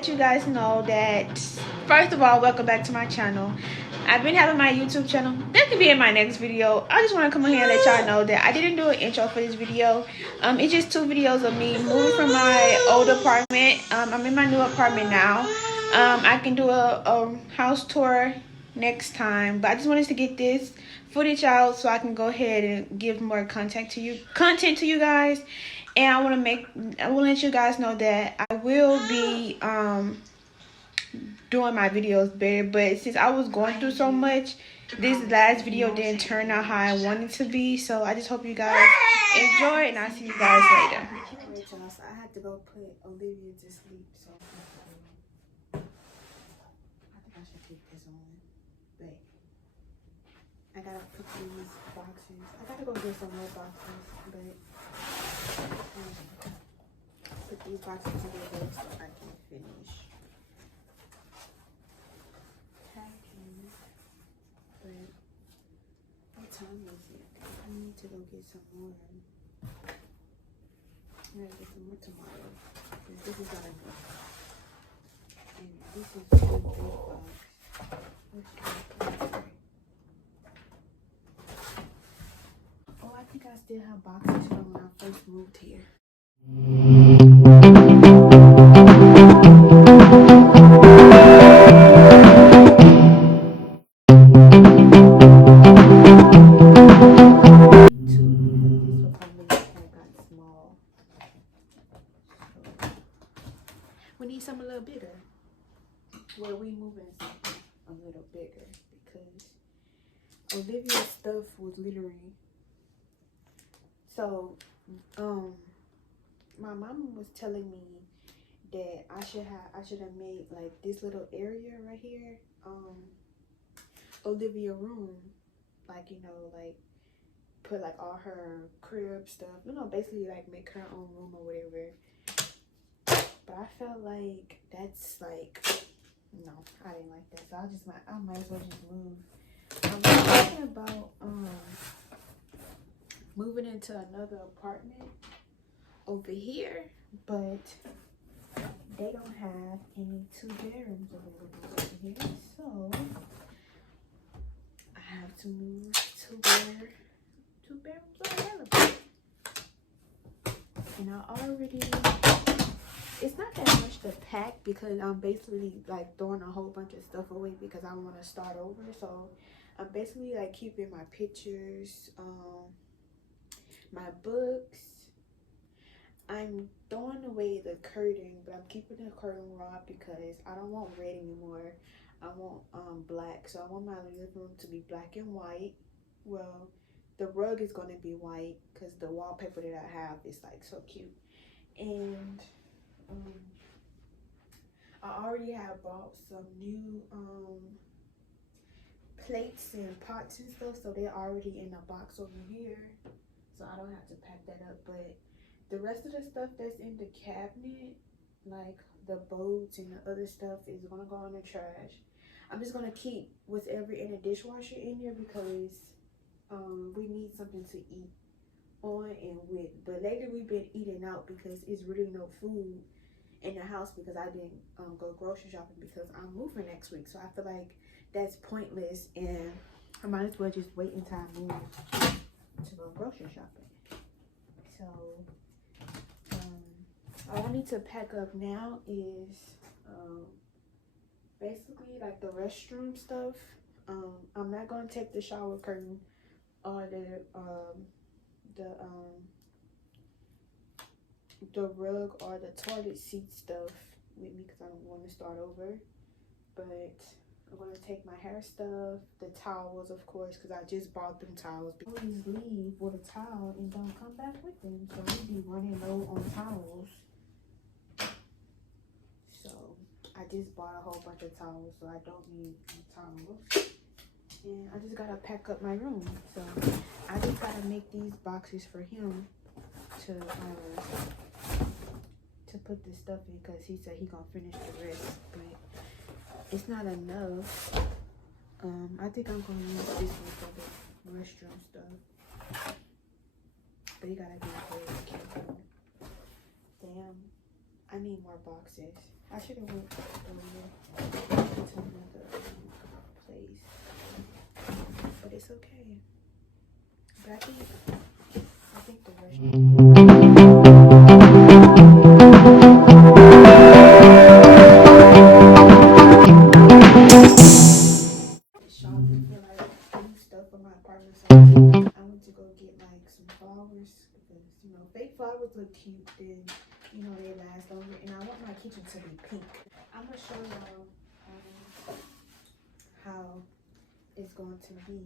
let you guys know that, first of all, welcome back to my channel. I've been having my YouTube channel. That could be in my next video. I just want to come on here and let y'all know that I didn't do an intro for this video. It's just 2 videos of me moving from my old apartment. I'm in my new apartment now. I can do a house tour next time, but I just wanted to get this footage out so I can go ahead and give more content to you guys. And I want to let you guys know that I will be doing my videos better, but since I was going through so much, this last video didn't turn out how I wanted to be. So I just hope you guys enjoy, and I'll see you guys later. I had to go put Olivia to sleep, so I think I should keep this on. But I gotta put these boxes. I gotta go get some more boxes, but put these boxes together so I can finish packing. But what time is it? I need to go get some more. I gotta get some more tomorrow. This is gotta go. And this is a big box. Oh, I think I still have boxes from when I first moved here. We need something a little bigger. Well, we moving something a little bigger because Olivia's stuff was littering. So, my mom was telling me that I should have made like this little area right here, Olivia room, like, you know, like put like all her crib stuff, you know, basically like make her own room or whatever. But I felt like that's like, no, I didn't like that, so I might as well just move. I'm thinking about moving into another apartment over here, but they don't have any 2 bedrooms available over here, so I have to move to where 2 bedrooms are available. And I already, it's not that much to pack because I'm basically like throwing a whole bunch of stuff away because I want to start over. So I'm basically like keeping my pictures, my books. I'm throwing away the curtain, but I'm keeping the curtain rod because I don't want red anymore. I want black. So I want my living room to be black and white. Well, the rug is going to be white because the wallpaper that I have is like so cute. And I already have bought some new plates and pots and stuff, so they're already in a box over here, so I don't have to pack that up. But the rest of the stuff that's in the cabinet, like the boats and the other stuff, is gonna go in the trash. I'm just gonna keep whatever in the dishwasher in there because we need something to eat on and with. But lately we've been eating out because it's really no food in the house because I didn't go grocery shopping because I'm moving next week. So I feel like that's pointless, and I might as well just wait until I move to go grocery shopping. So all I need to pack up now is basically like the restroom stuff. I'm not gonna take the shower curtain or the rug or the toilet seat stuff with me because I don't want to start over. But I'm gonna take my hair stuff, the towels, of course, because I just bought them towels. I always leave with a towel and don't come back with them, so we be running low on towels. So I just bought a whole bunch of towels, so I don't need towels. And I just gotta pack up my room, so I just gotta make these boxes for him to put this stuff in because he said he gonna finish the rest, but it's not enough. I think I'm gonna use this one for the restroom stuff, but you gotta be very careful. Damn, I need more boxes. I should have went to another place, but it's okay. But I think the shopping for like new stuff for my apartment. So I went to go get like some flowers because fake flowers look cute, then they last longer, and I want my kitchen to be pink. I'm gonna show y'all how it's going to be.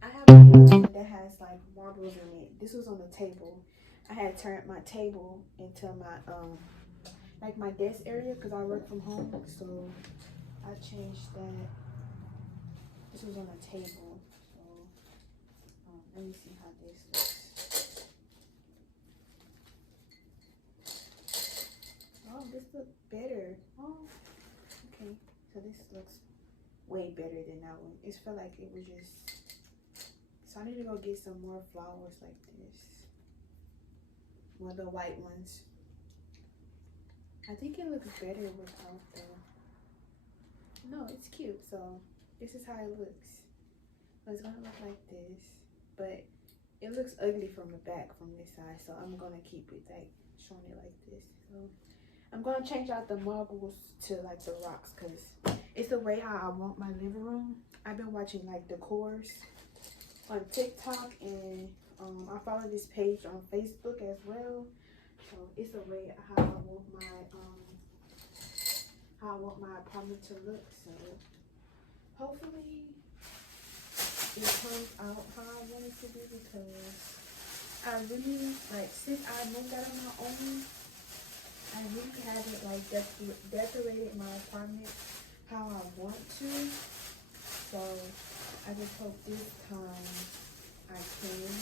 I have a one that has like marbles in it. This was on the table. I had turned my table into my like my desk area because I work from home. So I changed that. This was on the table. So let me see how this looks. Oh, this looks better. Oh, okay. So this looks way better than that one. It felt like it was just. So I need to go get some more flowers like this. One of the white ones. I think it looks better without the. No, it's cute. So this is how it looks. So it's gonna look like this, but it looks ugly from the back from this side. So I'm gonna keep it like showing it like this. So I'm gonna change out the marbles to like the rocks because it's the way how I want my living room. I've been watching like decors on TikTok, and I follow this page on Facebook as well. So it's the way how I want my apartment to look. So hopefully it comes out how I want it to be, because I really like, since I moved out on my own, I really haven't like decorated my apartment how I want to. So I just hope this time I can.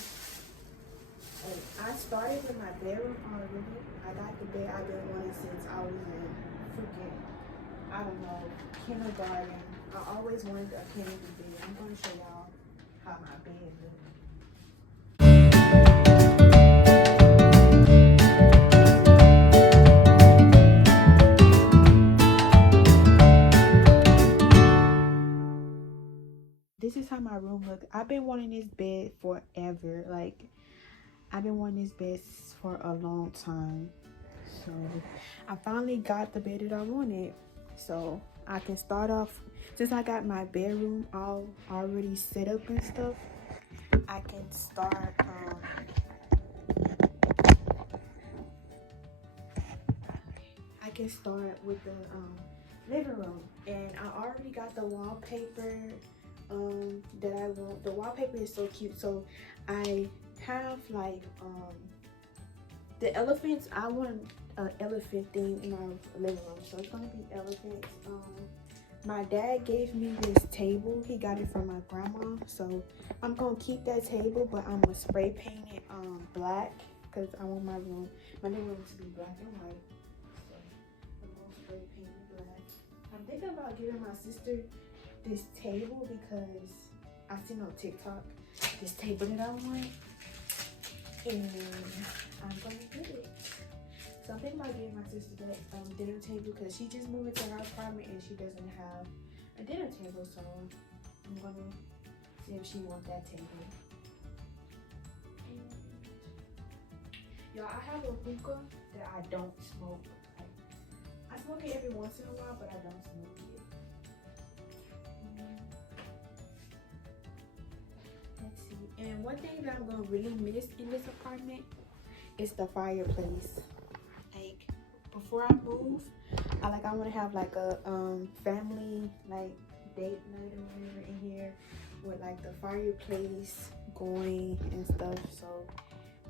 And I started with my bedroom already. I got the bed I've been wanting since I was in freaking, I don't know, kindergarten. I always wanted a canopy bed. I'm going to show y'all how my bed looks. This is how my room looks. I've been wanting this bed forever. Like, I've been wanting this bed for a long time. So I finally got the bed that I wanted. So I can start off, since I got my bedroom all already set up and stuff, I can start with the living room. And I already got the wallpaper that I want. The wallpaper is so cute. So I have like the elephants. I want an elephant theme in my living room, so it's gonna be elephants. My dad gave me this table. He got it from my grandma, so I'm gonna keep that table, but I'm gonna spray paint it black because I want my living room to be black and white. So I'm gonna spray paint it black. I'm thinking about giving my sister this table because I seen on TikTok this table that I want, and I'm gonna get it. So I'm thinking about giving my sister that dinner table because she just moved into her apartment and she doesn't have a dinner table. So I'm gonna see if she wants that table. Y'all, I have a hookah that I don't smoke. I smoke it every once in a while, but I don't smoke it. Let's see. And one thing that I'm gonna really miss in this apartment is the fireplace. Like before I move, I want to have like a family like date night or whatever in here with like the fireplace going and stuff, so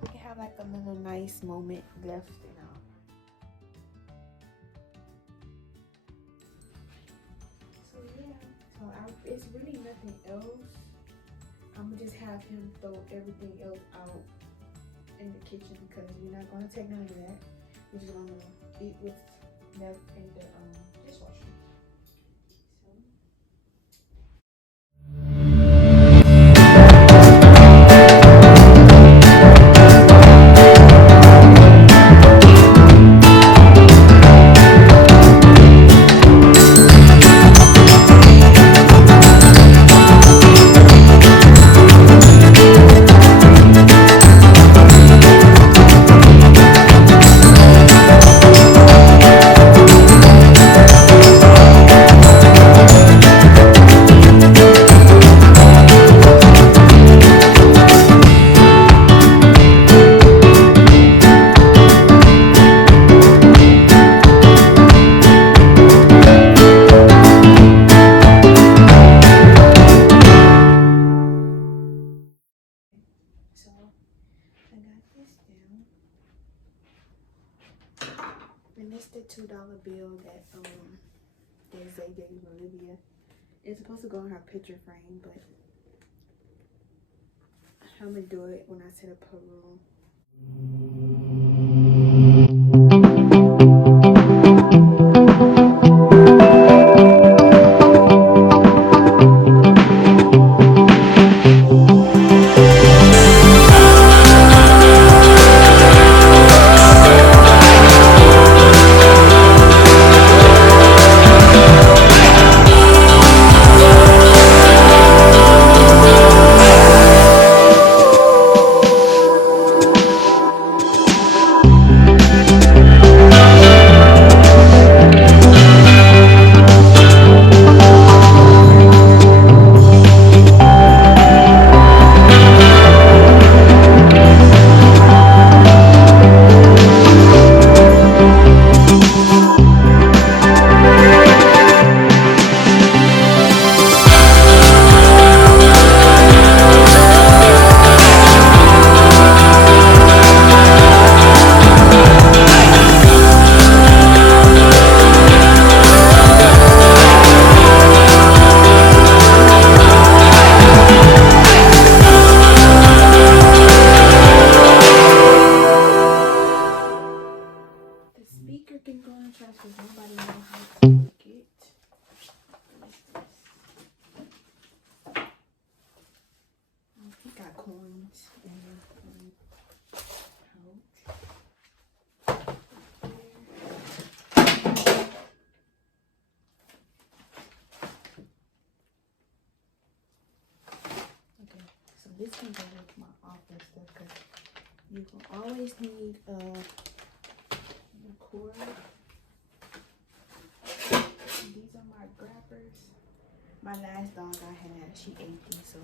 we can have like a little nice moment left in our. So yeah, it's really nothing else. I'm gonna just have him throw everything else out in the kitchen because we're not gonna take none of that. We're just gonna eat what's left in the dishwasher. So I got this down, and it's the $2 bill that Zay gave Olivia. It's supposed to go in her picture frame, but I'm gonna do it when I set up her room. This can go with my office stuff because you will always need a cord. These are my grabbers. My last dog I had, she ate these, so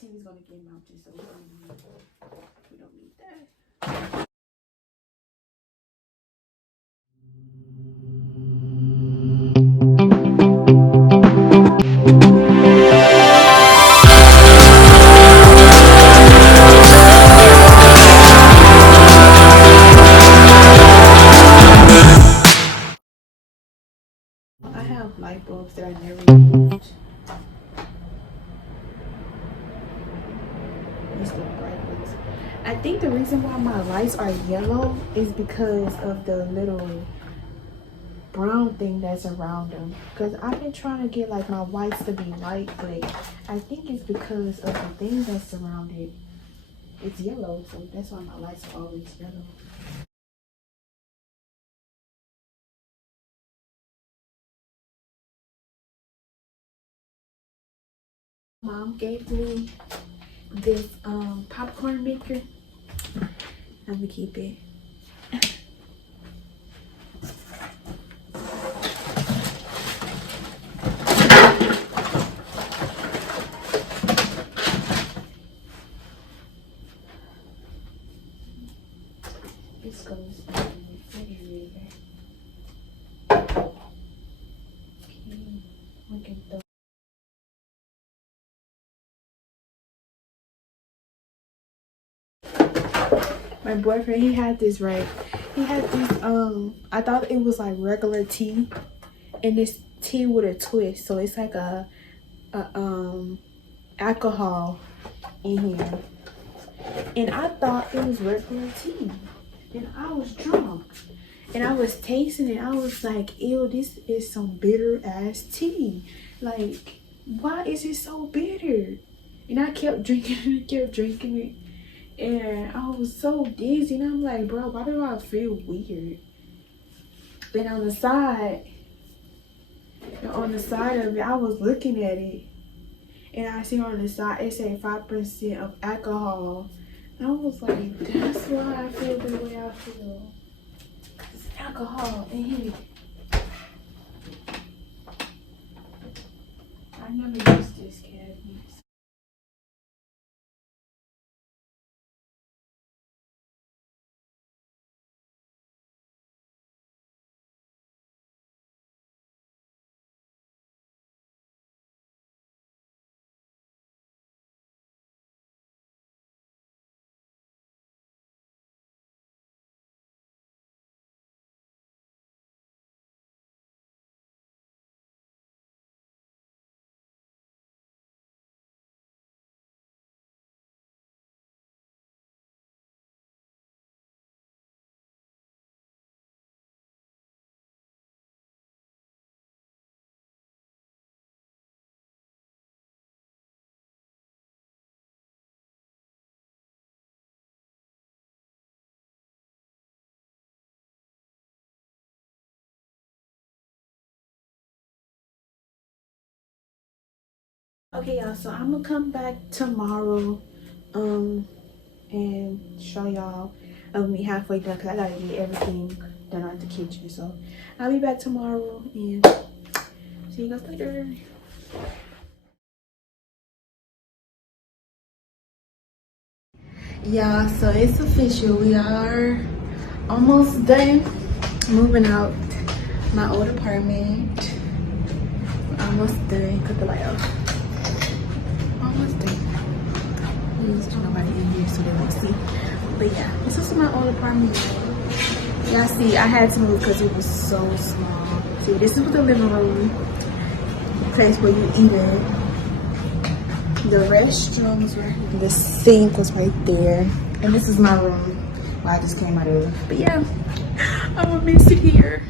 TV's gonna get mounted, so we don't need that. I have light bulbs that I never used. I think the reason why my lights are yellow is because of the little brown thing that's around them. Because I've been trying to get like my whites to be white, but I think it's because of the thing that's around it. It's yellow, so that's why my lights are always yellow. mom gave me this popcorn maker. I'm gonna keep it. This goes in the refrigerator. Okay, we can throw. My boyfriend, he had this, right? He had this, I thought it was like regular tea, and this tea with a twist. So it's like a alcohol in here. And I thought it was regular tea. And I was drunk. And I was tasting it. I was like, ew, this is some bitter ass tea. Like, why is it so bitter? And I kept drinking it, kept drinking it. And I was so dizzy. And I'm like, bro, why do I feel weird? Then on the side of it, I was looking at it. And I see on the side, it said 5% of alcohol. And I was like, that's why I feel the way I feel. It's alcohol in here. I never used this cabinet. Okay, y'all, so I'm gonna come back tomorrow and show y'all me halfway done, because I gotta get everything done out the kitchen. So I'll be back tomorrow and see you guys later. Yeah, so it's official. We are almost done moving out my old apartment. We're almost done. Cut the light off. Almost done. There's nobody in here, so they won't see. But yeah, this is my old apartment. Y'all see, I had to move because it was so small. See, this is the living room, place where you eat it. The restroom was right here. The sink was right there. And this is my room where I just came out of. But yeah, I'm gonna miss it here.